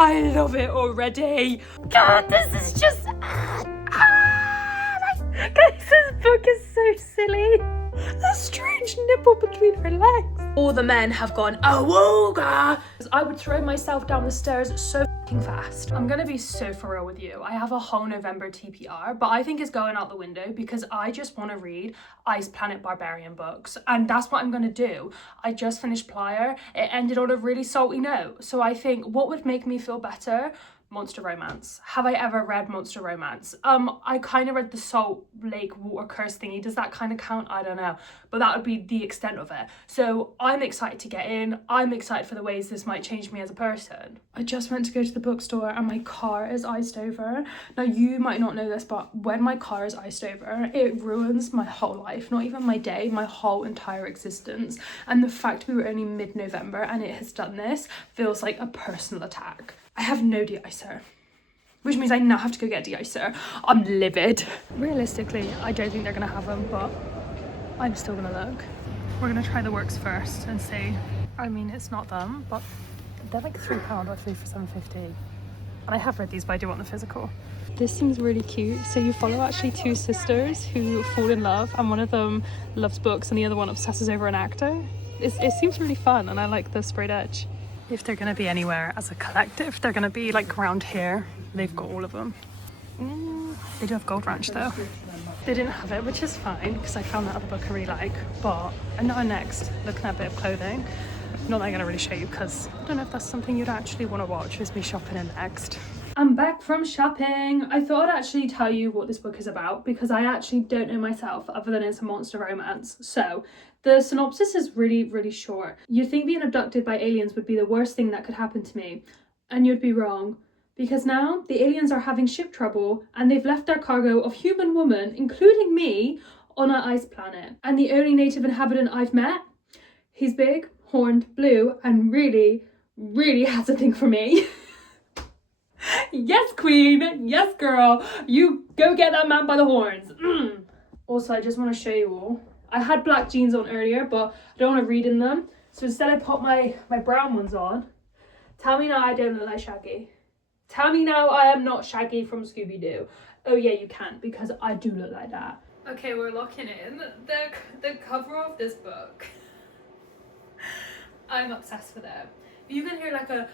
I love it already. God, this is just... Guys, this book is so silly. A strange nipple between her legs. All the men have gone, awooga. I would throw myself down the stairs so fucking fast. I'm gonna be so for real with you. I have a whole November TPR, but I think it's going out the window because I just want to read Ice Planet Barbarian books, and that's what I'm gonna do. I just finished Plier. It ended on a really salty note, so I think what would make me feel better? Monster romance. Have I ever read monster romance? I kind of read the Salt Lake Water Curse thingy. Does that kind of count? I don't know, but that would be the extent of it. So I'm excited to get in. I'm excited for the ways this might change me as a person. I just went to go to the bookstore and my car is iced over. Now you might not know this, but when my car is iced over, it ruins my whole life. Not even my day, my whole entire existence. And the fact we were only mid-November and it has done this feels like a personal attack. I have no de-icer, which means I now have to go get a de-icer. I'm livid. Realistically, I don't think they're gonna have them, but I'm still gonna look. We're gonna try the works first and see. I mean, it's not them, but they're like £3 or 3 for £7.50. And I have read these, but I do want the physical. This seems really cute. So you follow actually two sisters who fall in love, and one of them loves books and the other one obsesses over an actor. It seems really fun, and I like the sprayed edge. If they're going to be anywhere as a collective, they're going to be like around here. They've got all of them. They do have Gold Ranch though. They didn't have it, which is fine because I found that other book I really like. But now next, looking at a bit of clothing. Not that I'm going to really show you because I don't know if that's something you'd actually want to watch, is me shopping in next. I'm back from shopping. I thought I'd actually tell you what this book is about because I actually don't know myself other than it's a monster romance. So the synopsis is really, really short. You'd think being abducted by aliens would be the worst thing that could happen to me. And you'd be wrong. Because now the aliens are having ship trouble and they've left their cargo of human woman, including me, on an ice planet. And the only native inhabitant I've met, he's big, horned, blue, and really, really has a thing for me. Yes, queen. Yes, girl. You go get that man by the horns. Also, I just want to show you all. I had black jeans on earlier, but I don't want to read in them. So instead I put my brown ones on. Tell me now I don't look like Shaggy. Tell me now I am not Shaggy from Scooby-Doo. Oh yeah, you can, because I do look like that. Okay, we're locking in. The cover of this book. I'm obsessed with it. You can hear like a...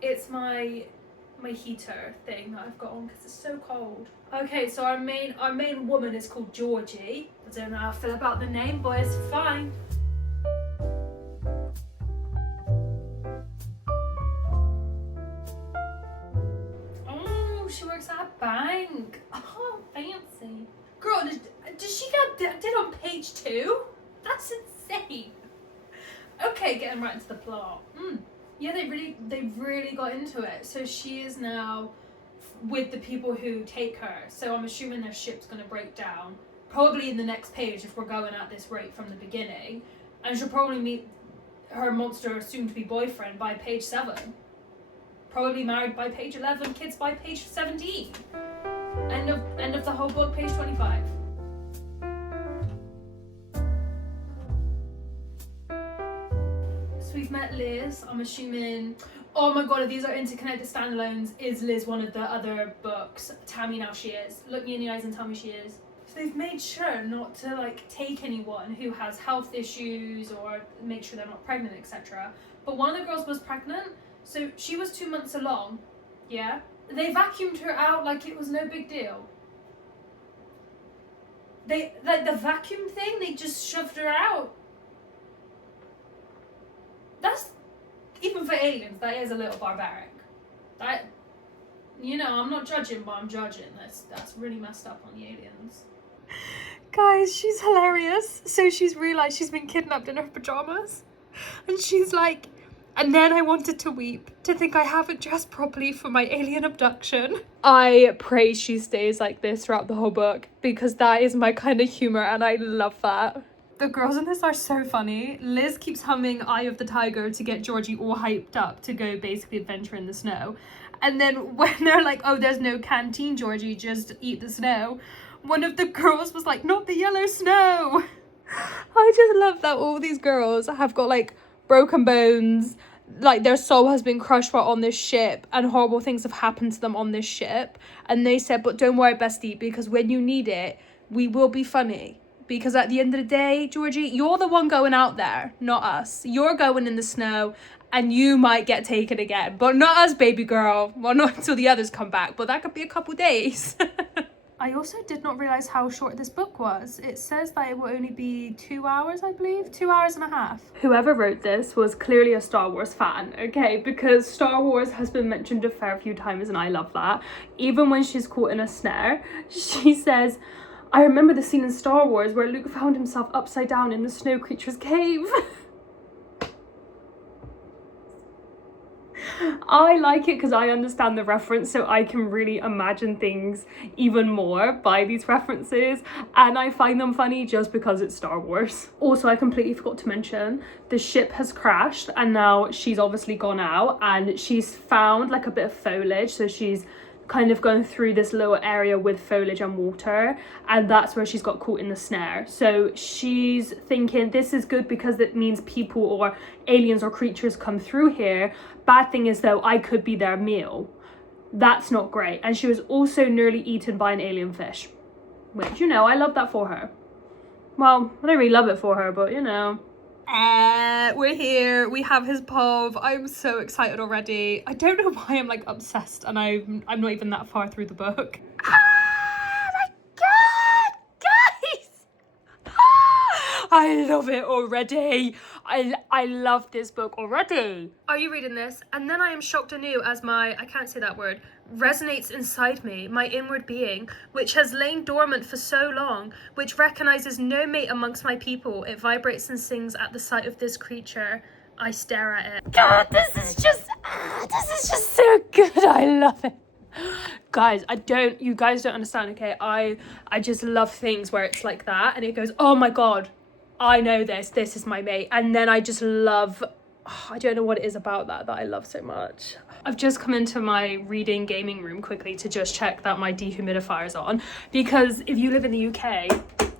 It's my heater thing that I've got on because it's so cold. Okay, so our main woman is called Georgie. I don't know how I feel about the name, but it's fine. Oh, she works at a bank. Oh, fancy. Girl, does she get abducted on page 2? That's insane. Okay, getting right into the plot. Yeah, they really got into it. So she is now with the people who take her. So I'm assuming their ship's going to break down. Probably in the next page if we're going at this rate from the beginning. And she'll probably meet her monster soon-to-be boyfriend by page 7. Probably married by page 11, kids by page 17. End of the whole book, page 25. We've met Liz. I'm assuming, oh my god, if these are interconnected standalones, is Liz one of the other books? Tell me now she is. Look me in the eyes and tell me she is. So they've made sure not to like take anyone who has health issues or make sure they're not pregnant, etc. But one of the girls was pregnant, so she was 2 months along. Yeah, they vacuumed her out like it was no big deal. They like the vacuum thing, they just shoved her out. That's, even for aliens, that is a little barbaric. That, you know, I'm not judging, but I'm judging. That's really messed up on the aliens. Guys, she's hilarious. So she's realised she's been kidnapped in her pyjamas. And she's like, and then I wanted to weep to think I haven't dressed properly for my alien abduction. I pray she stays like this throughout the whole book because that is my kind of humour and I love that. The girls in this are so funny. Liz keeps humming Eye of the Tiger to get Georgie all hyped up to go basically adventure in the snow. And then when they're like, oh, there's no canteen, Georgie, just eat the snow. One of the girls was like, not the yellow snow. I just love that all these girls have got like broken bones. like their soul has been crushed while on this ship and horrible things have happened to them on this ship. And they said, but don't worry, bestie, because when you need it, we will be funny. Because at the end of the day, Georgie, you're the one going out there, not us. You're going in the snow and you might get taken again, but not us, baby girl. Well, not until the others come back, but that could be a couple days. I also did not realise how short this book was. It says that it will only be 2 hours, I believe, 2 hours and a half. Whoever wrote this was clearly a Star Wars fan, okay? Because Star Wars has been mentioned a fair few times and I love that. Even when she's caught in a snare, she says, I remember the scene in Star Wars where Luke found himself upside down in the snow creature's cave. I like it because I understand the reference, so I can really imagine things even more by these references, and I find them funny just because it's Star Wars. Also, I completely forgot to mention, the ship has crashed and now she's obviously gone out and she's found like a bit of foliage, so she's kind of going through this lower area with foliage and water, and that's where she's got caught in the snare. So she's thinking this is good because it means people or aliens or creatures come through here. Bad thing is though, I could be their meal. That's not great. And she was also nearly eaten by an alien fish, which, you know, I love that for her. Well, I don't really love it for her, but you know. We're here, we have his pov. I'm so excited already. I don't know why I'm like obsessed and I'm not even that far through the book. Ah, my god, guys! I love it already. I love this book already. Are you reading this? And then I am shocked anew as my, I can't say that word, resonates inside me, my inward being, which has lain dormant for so long, which recognizes no mate amongst my people. It vibrates and sings at the sight of this creature. I stare at it. God, this is just so good. I love it. Guys, you guys don't understand, okay? I just love things where it's like that and it goes, oh my god, I know this is my mate. And then I just love, I don't know what it is about that I love so much. I've just come into my reading gaming room quickly to just check that my dehumidifier is on, because if you live in the UK,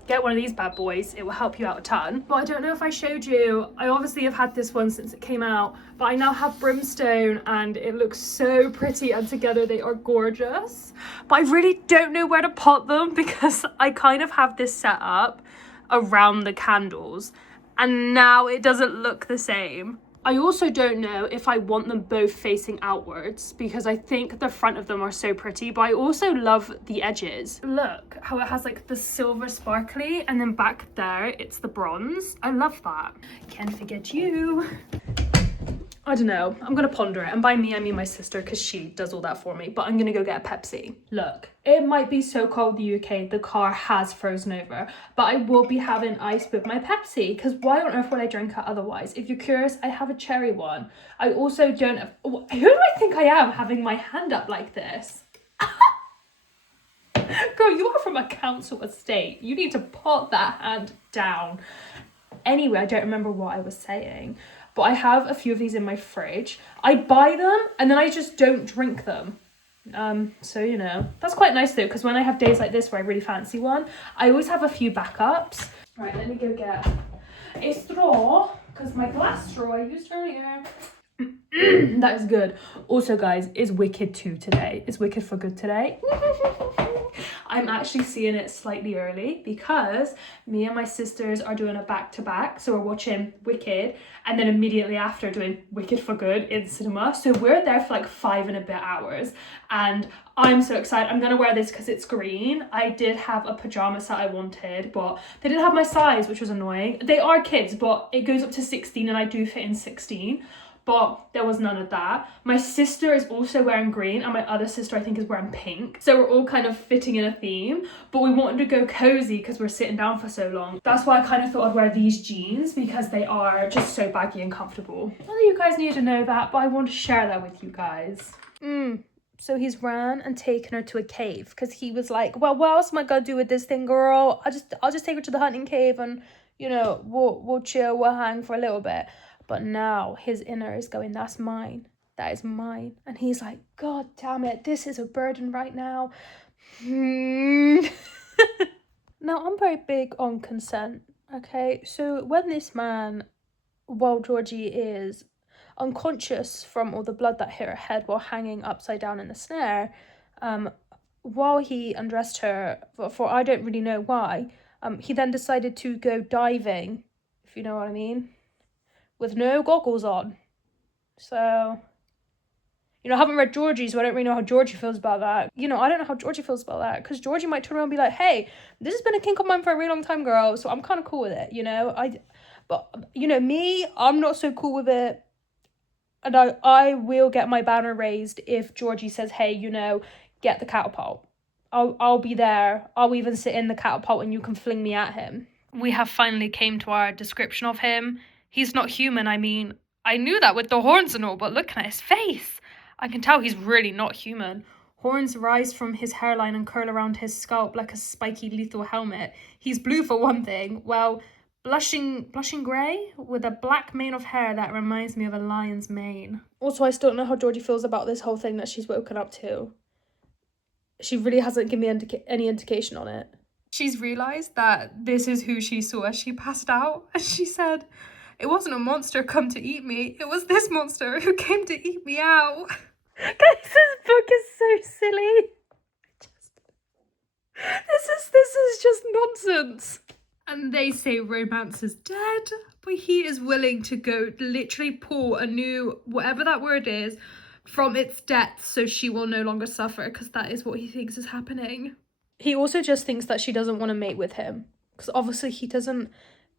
get one of these bad boys, it will help you out a ton. But I don't know if I showed you, I obviously have had this one since it came out, but I now have Brimstone and it looks so pretty and together they are gorgeous. But I really don't know where to put them because I kind of have this set up around the candles and now it doesn't look the same. I also don't know if I want them both facing outwards because I think the front of them are so pretty, but I also love the edges. Look how it has like the silver sparkly and then back there it's the bronze. I love that. Can't forget you. I don't know, I'm gonna ponder it, and by me I mean my sister because she does all that for me, but I'm gonna go get a Pepsi. Look, it might be so cold in the UK, the car has frozen over, but I will be having ice with my Pepsi because why on earth would I drink it otherwise? If you're curious, I have a cherry one. I also don't, who do I think I am having my hand up like this? Girl, you are from a council estate. You need to put that hand down. Anyway, I don't remember what I was saying. But I have a few of these in my fridge. I buy them and then I just don't drink them. So, you know, that's quite nice though, because when I have days like this where I really fancy one, I always have a few backups. Right, let me go get a straw, because my glass straw I used earlier. That is good. Also, guys, it's Wicked 2 today. It's Wicked for Good today. I'm actually seeing it slightly early because me and my sisters are doing a back-to-back. So we're watching Wicked and then immediately after doing Wicked for Good in cinema. So we're there for like 5 and a bit hours and I'm so excited. I'm going to wear this because it's green. I did have a pajama set I wanted, but they didn't have my size, which was annoying. They are kids, but it goes up to 16 and I do fit in 16. But there was none of that. My sister is also wearing green and my other sister I think is wearing pink. So we're all kind of fitting in a theme, but we wanted to go cozy because we're sitting down for so long. That's why I kind of thought I'd wear these jeans because they are just so baggy and comfortable. Not that you guys need to know that, but I want to share that with you guys. So he's ran and taken her to a cave because he was like, well, what else am I gonna do with this thing, girl? I'll just take her to the hunting cave and, you know, we'll chill, we'll hang for a little bit. But now his inner is going, that's mine. That is mine. And he's like, God damn it, this is a burden right now. Now, I'm very big on consent, okay? So when this man, while Georgie is unconscious from all the blood that hit her head while hanging upside down in the snare. While he undressed her, for I don't really know why, he then decided to go diving, if you know what I mean, with no goggles on. So, you know, I haven't read Georgie, so I don't really know how Georgie feels about that. You know, I don't know how Georgie feels about that, because Georgie might turn around and be like, hey, this has been a kink of mine for a really long time, girl, so I'm kind of cool with it, you know? But, you know, me, I'm not so cool with it. And I will get my banner raised if Georgie says, hey, you know, get the catapult. I'll be there. I'll even sit in the catapult and you can fling me at him. We have finally came to our description of him. He's not human, I mean, I knew that with the horns and all, but look at his face. I can tell he's really not human. Horns rise from his hairline and curl around his scalp like a spiky lethal helmet. He's blue for one thing. Well, blushing grey with a black mane of hair that reminds me of a lion's mane. Also, I still don't know how Georgie feels about this whole thing that she's woken up to. She really hasn't given me any indication on it. She's realised that this is who she saw as she passed out. And she said, it wasn't a monster come to eat me. It was this monster who came to eat me out. Guys, this book is so silly. This is just nonsense. And they say romance is dead, but he is willing to go literally pull a new, whatever that word is, from its depths so she will no longer suffer, because that is what he thinks is happening. He also just thinks that she doesn't want to mate with him, because obviously he doesn't,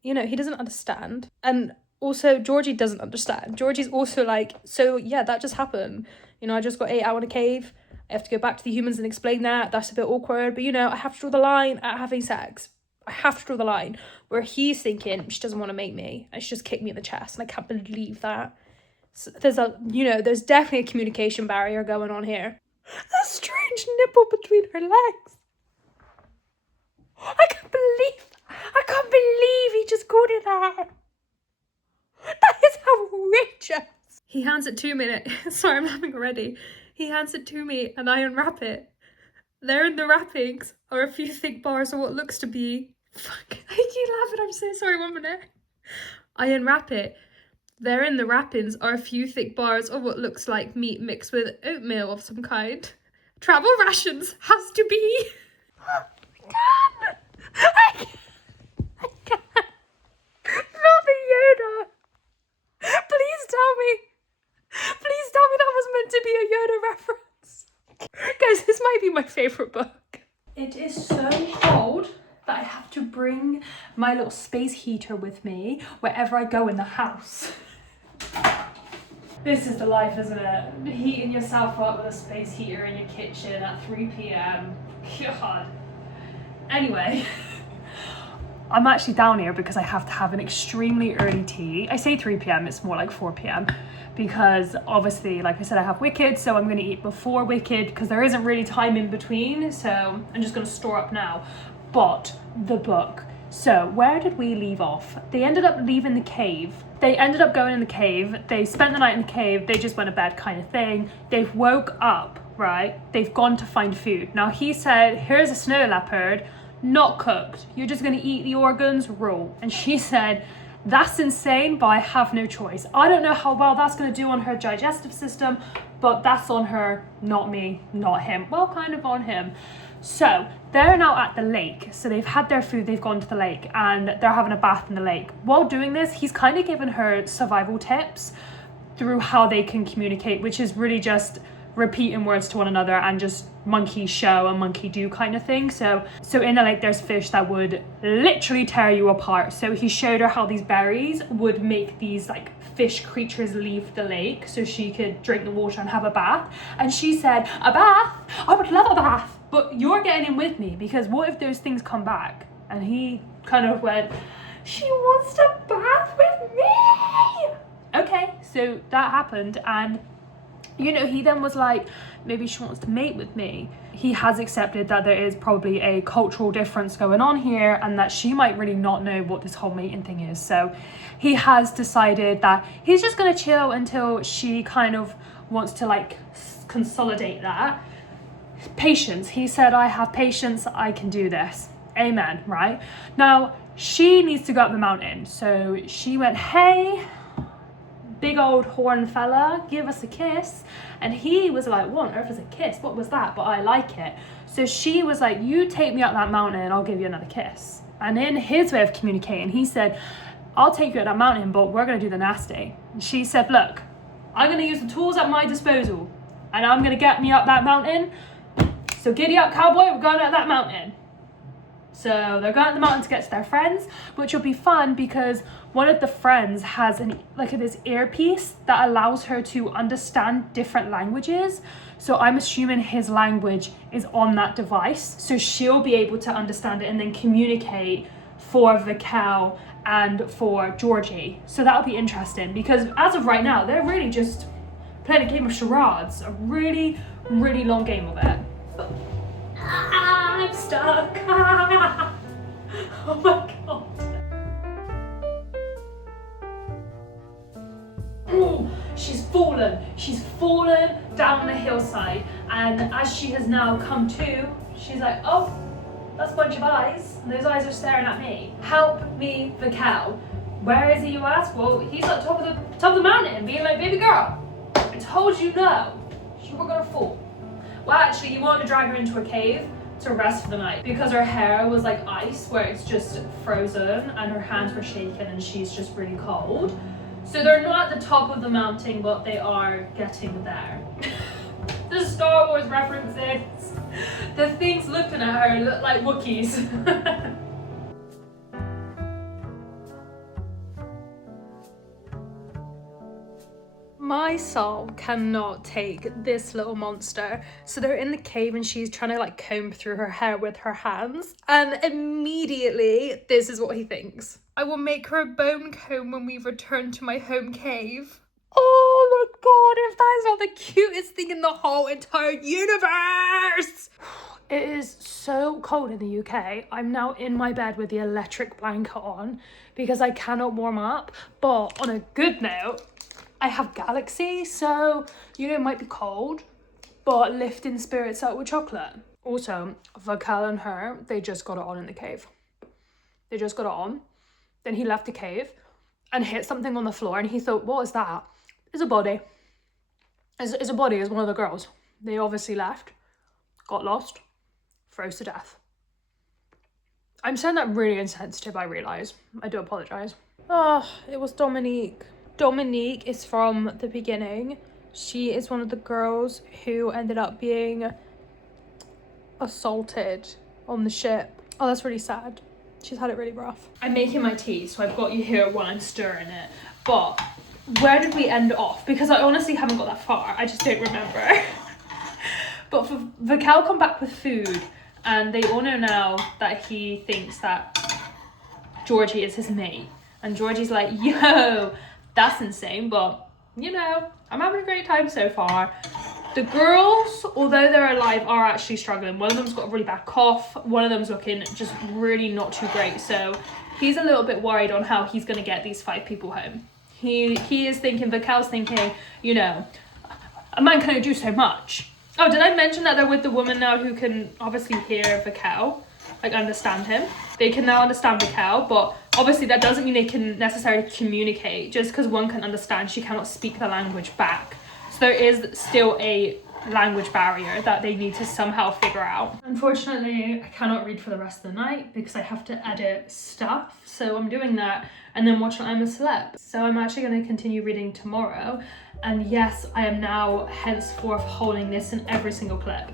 you know, he doesn't understand. And also Georgie doesn't understand. Georgie's also like, so yeah, that just happened. You know, I just got ate out in a cave. I have to go back to the humans and explain that. That's a bit awkward, but you know, I have to draw the line at having sex. I have to draw the line. Where he's thinking, she doesn't want to mate me, and she just kicked me in the chest, and I can't believe that. So there's definitely a communication barrier going on here. A strange nipple between her legs. I can't believe he just called it that. That is outrageous. He hands it to me. Sorry, I'm laughing already. He hands it to me and I unwrap it. There in the wrappings are a few thick bars of what looks to be... Fuck, I keep laughing, I'm so sorry, 1 minute. I unwrap it. There in the wrappings are a few thick bars of what looks like meat mixed with oatmeal of some kind. Travel rations has to be. I can't. Not the Yoda. Please tell me that was meant to be a Yoda reference. Guys, this might be my favourite book. It is so cold that I have to bring my little space heater with me wherever I go in the house. This is the life, isn't it? Heating yourself up with a space heater in your kitchen at 3 p.m. God. Anyway, I'm actually down here because I have to have an extremely early tea. I say 3 p.m, it's more like 4 p.m. because obviously, like I said, I have Wicked, so I'm going to eat before Wicked because there isn't really time in between, so I'm just going to store up now. But the book. So where did we leave off? They ended up leaving the cave. They ended up going in the cave. They spent the night in the cave. They just went to bed kind of thing. They've woke up, right? They've gone to find food. Now he said, here's a snow leopard, not cooked. You're just going to eat the organs raw. And she said, that's insane, but I have no choice. I don't know how well that's going to do on her digestive system, but that's on her, not me, not him. Well, kind of on him. So they're now at the lake. So they've had their food, they've gone to the lake, and they're having a bath in the lake. While doing this, he's kind of given her survival tips through how they can communicate, which is really just repeating words to one another and just monkey show and monkey do kind of thing. So in the lake there's fish that would literally tear you apart. So he showed her how these berries would make these like fish creatures leave the lake so she could drink the water and have a bath. And she said, a bath? I would love a bath, but you're getting in with me because what if those things come back? And he kind of went, she wants to bath with me. Okay, so that happened, and you know, he then was like, maybe she wants to mate with me. He has accepted that there is probably a cultural difference going on here and that she might really not know what this whole mating thing is. So he has decided that he's just going to chill until she kind of wants to like consolidate that. Patience. He said, I have patience. I can do this. Amen. Right? Now, she needs to go up the mountain. So she went, hey, big old horn fella, give us a kiss. And he was like, what on earth is a kiss? What was that? But I like it. So she was like, you take me up that mountain and I'll give you another kiss. And in his way of communicating, he said, I'll take you up that mountain, but we're gonna do the nasty. And she said, look, I'm gonna use the tools at my disposal and I'm gonna get me up that mountain. So giddy up, cowboy, we're going up that mountain. So they're going up the mountain to get to their friends, which will be fun because one of the friends has this earpiece that allows her to understand different languages. So I'm assuming his language is on that device. So she'll be able to understand it and then communicate for Vikel and for Georgie. So that'll be interesting because as of right now, they're really just playing a game of charades, a really, really long game of it. I'm stuck. Oh my god. Oh, she's fallen down the hillside, and as she has now come to, she's like, oh, that's a bunch of eyes, and those eyes are staring at me. Help me, Vikel. Where is he, you ask? Well, he's at top of the mountain, being like, baby girl, I told you no, you were gonna fall. Well, actually, you wanted to drag her into a cave to rest for the night because her hair was like ice where it's just frozen and her hands were shaking and she's just really cold. So they're not at the top of the mountain, but they are getting there. The Star Wars references. The things looking at her look like Wookiees. My soul cannot take this little monster. So they're in the cave and she's trying to like comb through her hair with her hands. And immediately, this is what he thinks. I will make her a bone comb when we return to my home cave. Oh my god, if that is not the cutest thing in the whole entire universe! It is so cold in the UK. I'm now in my bed with the electric blanket on because I cannot warm up. But on a good note, I have Galaxy, so, it might be cold, but lifting spirits out with chocolate. Also, Vikel and her, they just got it on in the cave. They just got it on. Then he left the cave and hit something on the floor and he thought, what is that? It's a body. It's a body, it's one of the girls. They obviously left, got lost, froze to death. I'm saying that really insensitive, I realise. I do apologise. Oh, it was Dominique. Dominique is from the beginning. She is one of the girls who ended up being assaulted on the ship. Oh, that's really sad. She's had it really rough. I'm making my tea, so I've got you here while I'm stirring it. But where did we end off? Because I honestly haven't got that far. I just don't remember. But for Vikel come back with food, and they all know now that he thinks that Georgie is his mate. And Georgie's like, yo, that's insane, but I'm having a great time so far. The girls, although they're alive, are actually struggling. One of them's got a really bad cough. One of them's looking just really not too great. So he's a little bit worried on how he's going to get these 5 people home. He is thinking, Vikel's thinking, a man can only do so much. Oh, did I mention that they're with the woman now who can obviously hear Vikel, like understand him? They can now understand Vikel, but obviously that doesn't mean they can necessarily communicate. Just because one can understand, she cannot speak the language back. So there is still a language barrier that they need to somehow figure out. Unfortunately, I cannot read for the rest of the night because I have to edit stuff. So I'm doing that and then watching I'm a Celeb. So I'm actually going to continue reading tomorrow. And yes, I am now henceforth holding this in every single clip.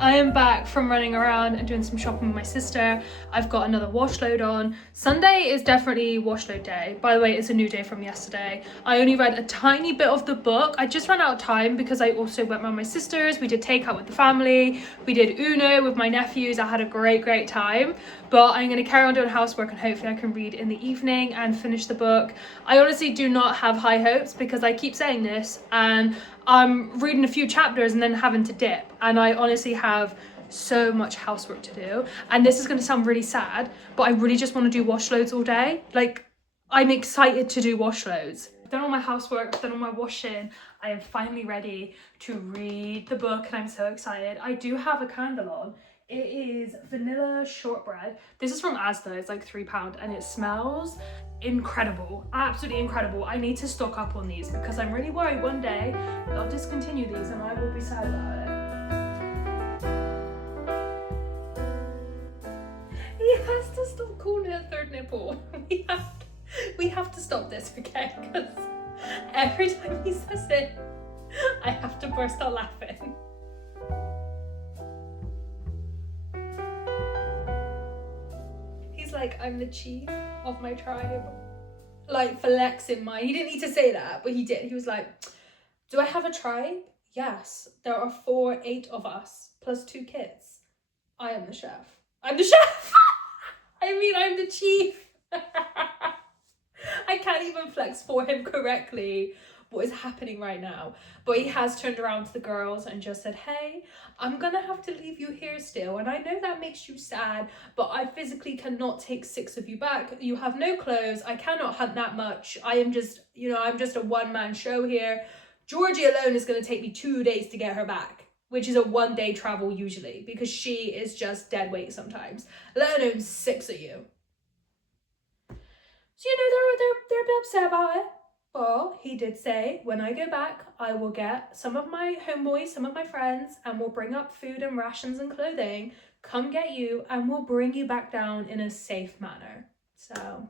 I am back from running around and doing some shopping with my sister. I've got another wash load on. Sunday is definitely wash load day. By the way, it's a new day from yesterday. I only read a tiny bit of the book. I just ran out of time because I also went around my sister's. We did takeout with the family. We did Uno with my nephews. I had a great time. But I'm going to carry on doing housework and hopefully I can read in the evening and finish the book. I honestly do not have high hopes because I keep saying this and I'm reading a few chapters and then having to dip, and I honestly have so much housework to do. And this is going to sound really sad, but I really just want to do wash loads all day. Like, I'm excited to do wash loads. I've done all my housework, I've done all my washing. I am finally ready to read the book, and I'm so excited. I do have a candle on. It is vanilla shortbread. This is from Asda. It's like £3 and it smells incredible, absolutely incredible. I need to stock up on these because I'm really worried one day they'll discontinue these and I will be sad about it. He has to stop calling it a third nipple. We have to stop this, okay? Because every time he says it, I have to burst out laughing. He's like, I'm the chief of my tribe. Like, flexing mine. He didn't need to say that, but he did. He was like, do I have a tribe? Yes. There are 8 of us, plus 2 kids. I am the chef. I'm the chef! I'm the chief. I can't even flex for him correctly what is happening right now. But he has turned around to the girls and just said, hey, I'm gonna have to leave you here still, and I know that makes you sad, but I physically cannot take 6 of you back. You have no clothes. I cannot hunt that much. I am just, I'm just a one-man show here. Georgie alone is gonna take me 2 days to get her back, which is a 1-day travel usually, because she is just dead weight sometimes, let alone 6 of you. So, they're a bit upset about it. But he did say, when I go back, I will get some of my homeboys, some of my friends, and we'll bring up food and rations and clothing, come get you, and we'll bring you back down in a safe manner. So,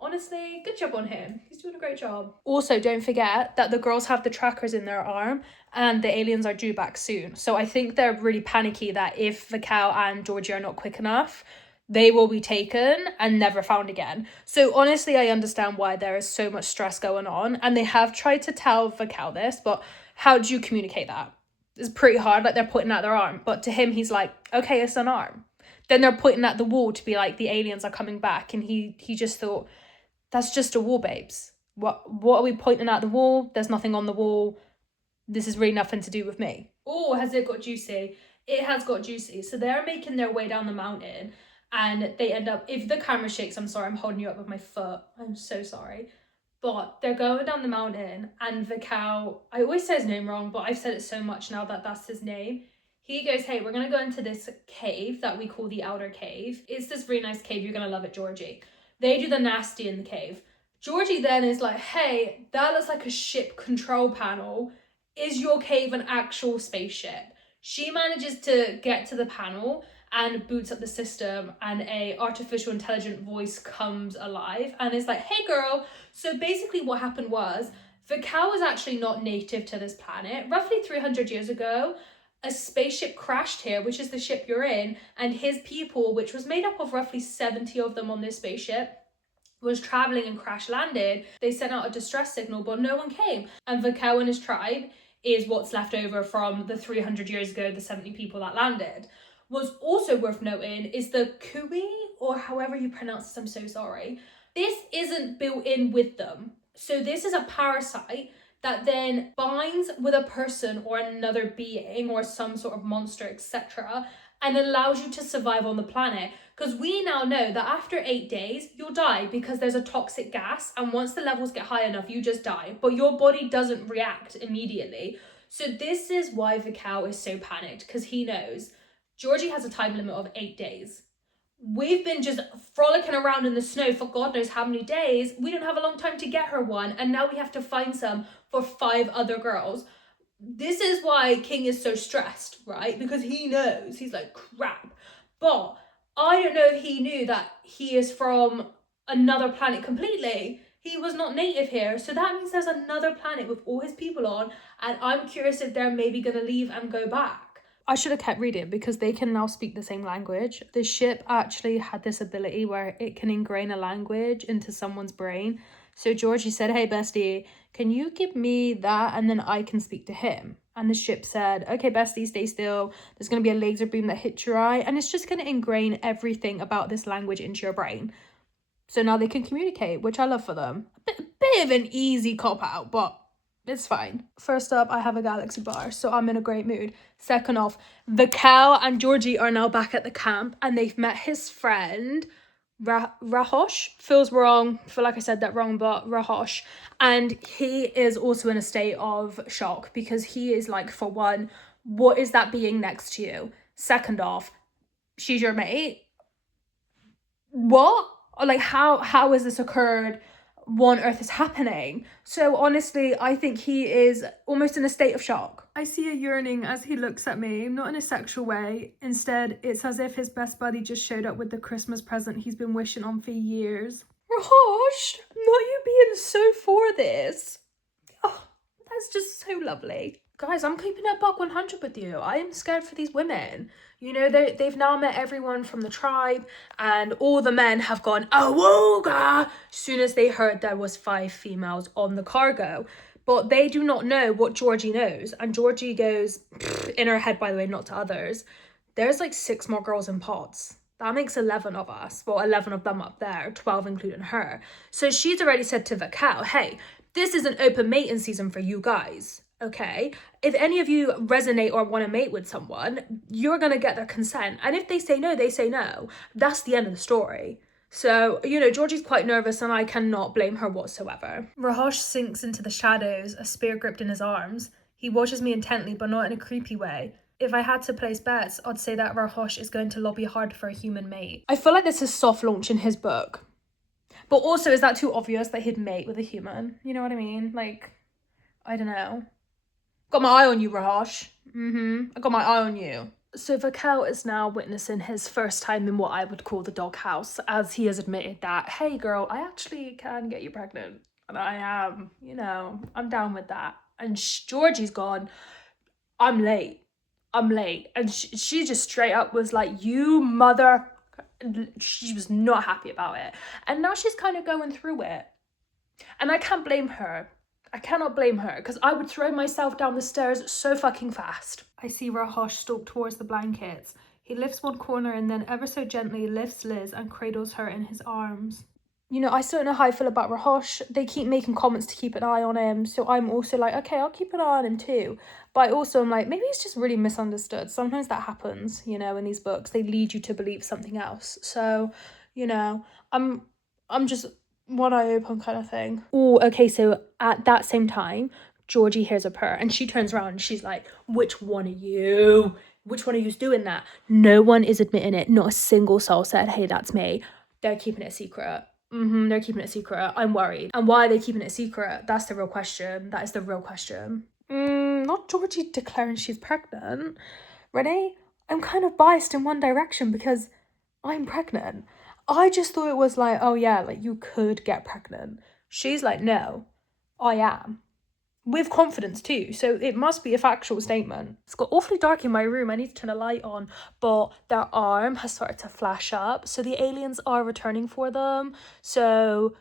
honestly, good job on him. He's doing a great job. Also, don't forget that the girls have the trackers in their arm, and the aliens are due back soon. So I think they're really panicky that if Vikal and Georgie are not quick enough, they will be taken and never found again. So honestly, I understand why there is so much stress going on. And they have tried to tell Vikal this, but how do you communicate that? It's pretty hard, like they're pointing at their arm. But to him, he's like, okay, it's an arm. Then they're pointing at the wall to be like, the aliens are coming back. And he just thought, that's just a wall, babes. What are we pointing at the wall? There's nothing on the wall. This is really nothing to do with me. Oh, has it got juicy? It has got juicy. So they're making their way down the mountain. And they end up, if the camera shakes, I'm sorry, I'm holding you up with my foot. I'm so sorry. But they're going down the mountain, and Vikal, I always say his name wrong, but I've said it so much now that that's his name. He goes, hey, we're going to go into this cave that we call the Outer Cave. It's this really nice cave. You're going to love it, Georgie. They do the nasty in the cave. Georgie then is like, hey, that looks like a ship control panel. Is your cave an actual spaceship? She manages to get to the panel and boots up the system, and a artificial intelligent voice comes alive and is like, hey girl. So basically what happened was, Vikal was actually not native to this planet. Roughly 300 years ago, a spaceship crashed here, which is the ship you're in, and his people, which was made up of roughly 70 of them on this spaceship, was traveling and crash landed. They sent out a distress signal, but no one came. And Vikal and his tribe is what's left over from the 300 years ago, the 70 people that landed. What's also worth noting is the Kui, or however you pronounce this, I'm so sorry. This isn't built in with them. So this is a parasite that then binds with a person or another being or some sort of monster, etc., and allows you to survive on the planet. Because we now know that after 8 days, you'll die because there's a toxic gas, and once the levels get high enough, you just die. But your body doesn't react immediately. So this is why Vikal is so panicked, because he knows Georgie has a time limit of 8 days. We've been just frolicking around in the snow for God knows how many days. We don't have a long time to get her one, and now we have to find some for 5 other girls. This is why King is so stressed, right? Because he knows. He's like, crap. But I don't know if he knew that he is from another planet completely. He was not native here. So that means there's another planet with all his people on, and I'm curious if they're maybe going to leave and go back. I should have kept reading because they can now speak the same language. The ship actually had this ability where it can ingrain a language into someone's brain. So Georgie said, hey, bestie, can you give me that and then I can speak to him? And the ship said, okay, bestie, stay still. There's going to be a laser beam that hits your eye, and it's just going to ingrain everything about this language into your brain. So now they can communicate, which I love for them. A bit of an easy cop-out, but It's fine. First up, I have a galaxy bar, so I'm in a great mood. Second off, the cow and Georgie are now back at the camp and they've met his friend, Rahosh. Feels wrong. Feel like I said that wrong, but Rahosh. And he is also in a state of shock because he is like, for one, what is that being next to you? Second off, she's your mate? What? Like, how has this occurred? What on earth is happening? So honestly, I think he is almost in a state of shock. I see a yearning as he looks at me, not in a sexual way. Instead, it's as if his best buddy just showed up with the Christmas present he's been wishing on for years. Rahosh, not you being so for this. Oh, that's just so lovely. Guys, I'm keeping it buck 100 with you. I am scared for these women. You know, they've now met everyone from the tribe and all the men have gone, awooga, as soon as they heard there was 5 females on the cargo. But they do not know what Georgie knows. And Georgie goes, in her head, by the way, not to others, there's like 6 more girls in pods. That makes 11 of us. Well, 11 of them up there, 12 including her. So she's already said to the cow, hey, this is an open mating season for you guys. Okay, if any of you resonate or want to mate with someone, you're going to get their consent. And if they say no, they say no. That's the end of the story. So, you know, Georgie's quite nervous and I cannot blame her whatsoever. Rahosh sinks into the shadows, a spear gripped in his arms. He watches me intently, but not in a creepy way. If I had to place bets, I'd say that Rahosh is going to lobby hard for a human mate. I feel like this is soft launch in his book. But also, is that too obvious that he'd mate with a human? You know what I mean? Like, I don't know. Got my eye on you, Rahosh. I got my eye on you. So Vakel is now witnessing his first time in what I would call the doghouse, as he has admitted that, hey girl, I actually can get you pregnant. And I am, you know, I'm down with that. And Georgie's gone, I'm late. And she just straight up was like, you mother... She was not happy about it. And now she's kind of going through it. And I can't blame her. I cannot blame her, because I would throw myself down the stairs so fucking fast. I see Rahosh stalk towards the blankets. He lifts one corner and then ever so gently lifts Liz and cradles her in his arms. You know, I still don't know how I feel about Rahosh. They keep making comments to keep an eye on him, so I'm also like, okay, I'll keep an eye on him too. But I also am like, maybe he's just really misunderstood. Sometimes that happens, you know, in these books. They lead you to believe something else. So, you know, I'm just... one eye open kind of thing. Oh, okay, so at that same time, Georgie hears a purr and she turns around and she's like, which one of you? Which one of you's doing that? No one is admitting it. Not a single soul said, hey, that's me. They're keeping it a secret. They're keeping it a secret. I'm worried. And why are they keeping it a secret? That's the real question. That is the real question. Not Georgie declaring she's pregnant. Renee, I'm kind of biased in one direction because I'm pregnant. I just thought it was like, oh yeah, like you could get pregnant. She's like, no, I am. With confidence too, so it must be a factual statement. It's got awfully dark in my room, I need to turn a light on, but their arm has started to flash up, so the aliens are returning for them. So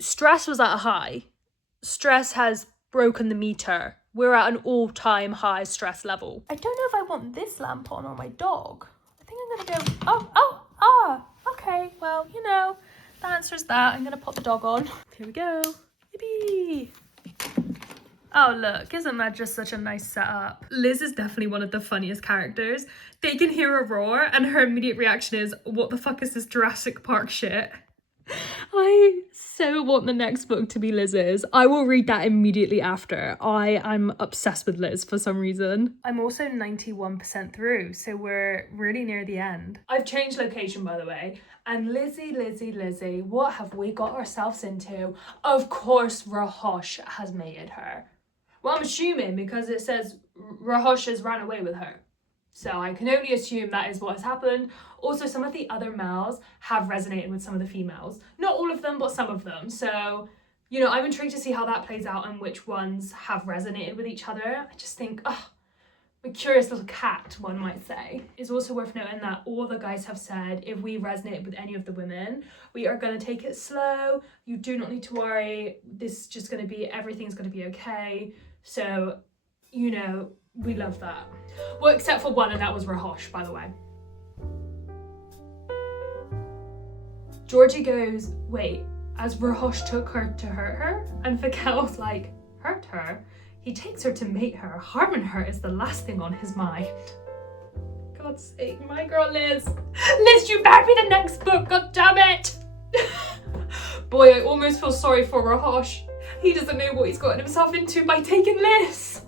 stress was at a high. Stress has broken the meter. We're at an all-time high stress level. I don't know if I want this lamp on or my dog. I think I'm gonna go, okay, well, you know, that answers that. I'm gonna pop the dog on. Here we go. Yippee! Oh, look, isn't that just such a nice setup? Liz is definitely one of the funniest characters. They can hear a roar and her immediate reaction is, what the fuck is this Jurassic Park shit? I so want the next book to be Liz's. I will read that immediately after. I'm obsessed with Liz for some reason. I'm also 91% through, so we're really near the end. I've changed location, by the way. And Lizzie, what have we got ourselves into? Of course, Rahosh has mated her. Well, I'm assuming because it says Rahosh has ran away with her. So I can only assume that is what has happened. Also, some of the other males have resonated with some of the females. Not all of them, but some of them. So, you know, I'm intrigued to see how that plays out and which ones have resonated with each other. I just think, a curious little cat, one might say. It's also worth noting that all the guys have said, if we resonate with any of the women, we are going to take it slow. You do not need to worry. This is just going to be, everything's going to be okay. So, you know, we love that. Well, except for one, and that was Rahosh, by the way. Georgie goes, wait, as Rahosh took her to hurt her? And Vakel's like, hurt her? He takes her to mate her. Harming her is the last thing on his mind. God's sake, my girl Liz. Liz, you better be the next book, god damn it! Boy, I almost feel sorry for Rahosh. He doesn't know what he's gotten himself into by taking Liz.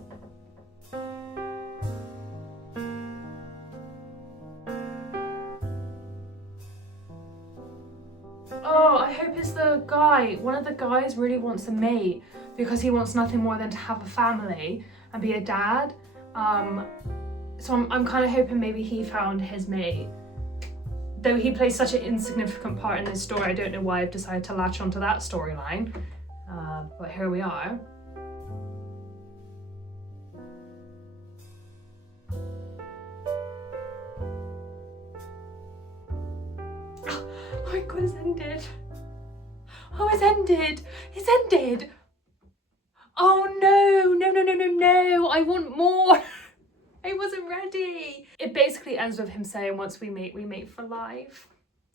Oh, I hope it's the guy. One of the guys really wants a mate because he wants nothing more than to have a family and be a dad. So I'm kind of hoping maybe he found his mate. Though he plays such an insignificant part in this story, I don't know why I've decided to latch onto that storyline. But here we are. Oh my god, it's ended. Oh, it's ended. It's ended. Oh no, no, no, no, no, no. I want more. I wasn't ready. It basically ends with him saying, once we mate for life.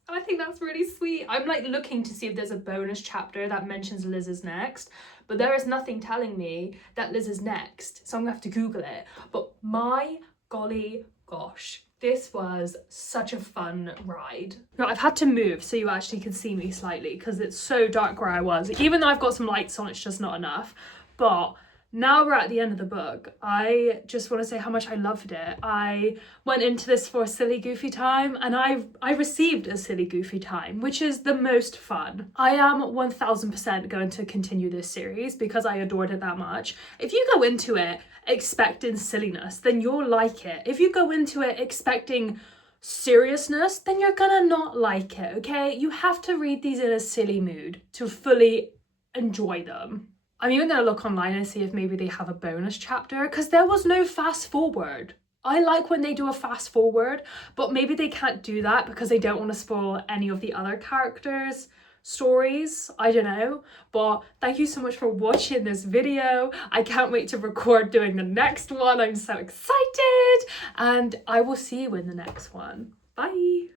And I think that's really sweet. I'm like looking to see if there's a bonus chapter that mentions Liz is next, but there is nothing telling me that Liz is next. So I'm gonna have to Google it. But my golly gosh, this was such a fun ride. Now I've had to move so you actually can see me slightly because it's so dark where I was. Even though I've got some lights on, it's just not enough. But now we're at the end of the book. I just want to say how much I loved it. I went into this for a silly goofy time and I received a silly goofy time, which is the most fun. I am 1000% going to continue this series because I adored it that much. If you go into it expecting silliness, then you'll like it. If you go into it expecting seriousness, then you're gonna not like it, okay? You have to read these in a silly mood to fully enjoy them. I'm even going to look online and see if maybe they have a bonus chapter because there was no fast forward. I like when they do a fast forward, but maybe they can't do that because they don't want to spoil any of the other characters' stories. I don't know. But thank you so much for watching this video. I can't wait to record doing the next one. I'm so excited. And I will see you in the next one. Bye.